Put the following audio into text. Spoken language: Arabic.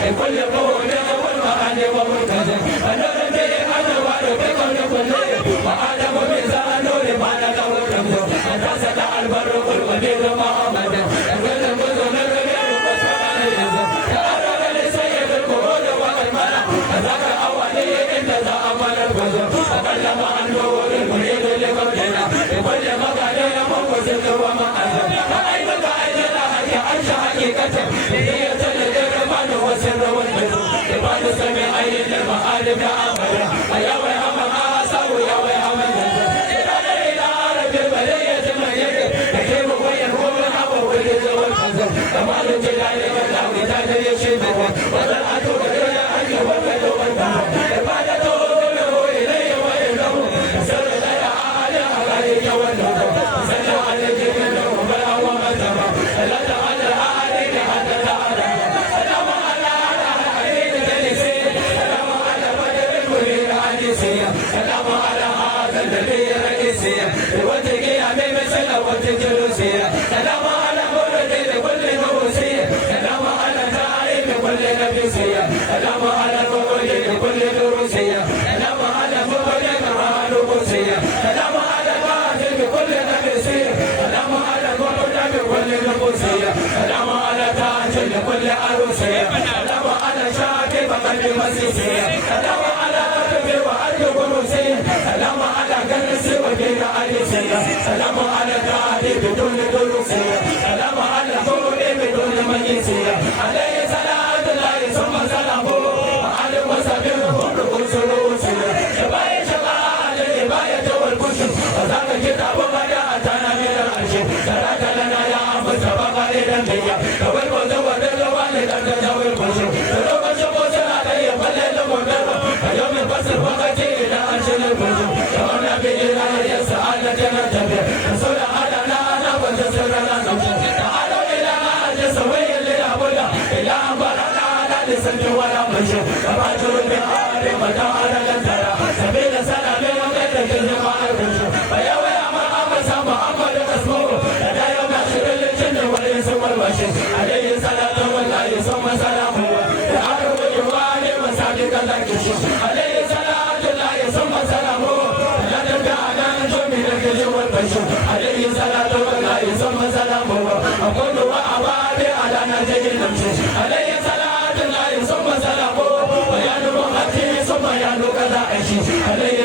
كل قول والمعاني ومرتجى النور به انوار بكل كل وادم ميزان نور ما له الرمز انت سدع البر والوليد محمد كل مزن الغير وسمانيز تعرض لسيد القرون والملا ذاك اولي انت ذا امل الفجر تكلم عن نور المريد لقدنا بكل مكان منفسد وما اجل عينك اجل عرش حقيقته هي الإرمان والسر والحزن إرمان سمع عين المعارف عملا يا ويهم ما سوى يا ويهم إلى عرب البرية من يده يكيب وينهو الهوى والرز والحزن كمال الجلال والله تاج يشده وطلعت الدنيا عنه والفد والبحر عبادته منه إليه وإنه سر لا يعالى عليك والنور سل على الجبل وبلا ومتبع لا تعالى عليك حتى تعالى سلام على حبيب جلسي سلام على بدر المنير عجيسي سلام على هذا النبي الرئيسي بوجهك أمين سلوة جلوسي سلام على مرد لكل نوسي سلام على دائم كل نبيسي سلام على الرؤي لكل دروسي سلام على مبلغ معلومسي سلام على قاتل بكل نبيسي سلام على المرد بكل نبوسي سلام على تاج لكل عروسي سلام على شاكب قلب مسيسي سلام على قلب وعرض قروسي سلام على كنس ودين عريسي سلام على قاتل بدون دروسي سلام على قول بدون مجيسي عليه صلاة الله ثم سلامه وعلى وسلم كل سلوسي شباي شغال الهباية والكشف وذاك كتاب غدا أتانا من العرش صلاة لنا يا مصطفى خالد النبي والموت والرضوان لقد جاءوا الكشف ذنوب الشموس علي فالليل مدر يوم الفصل وقتي إلى عرش الكشف يوم نبينا يسعى لنا جميع رسول على أنا وتسر لنا تعالوا إلى عرش سوي للأبولا إلى أمبرنا على لسنج ولا مشي فبعثوا البحار ودعنا للترى سبيل سلام وقد تجمع الكشف فيا ويا محمد محمد اسمه لدى يوم يحشر الجن والإنس والوحش عليه الصلاة والله ثم سلامه تعالوا بالجوال وسابق الكشف عليه صلاة الله ثم سلامه لا تبقى على جميع الكشف والبشر عليه صلاة الله ثم سلامه أقول وأبادي على نجي المشي عليه صلاة الله ثم سلامه ويانو مختي ثم يانو كذا عشي عليه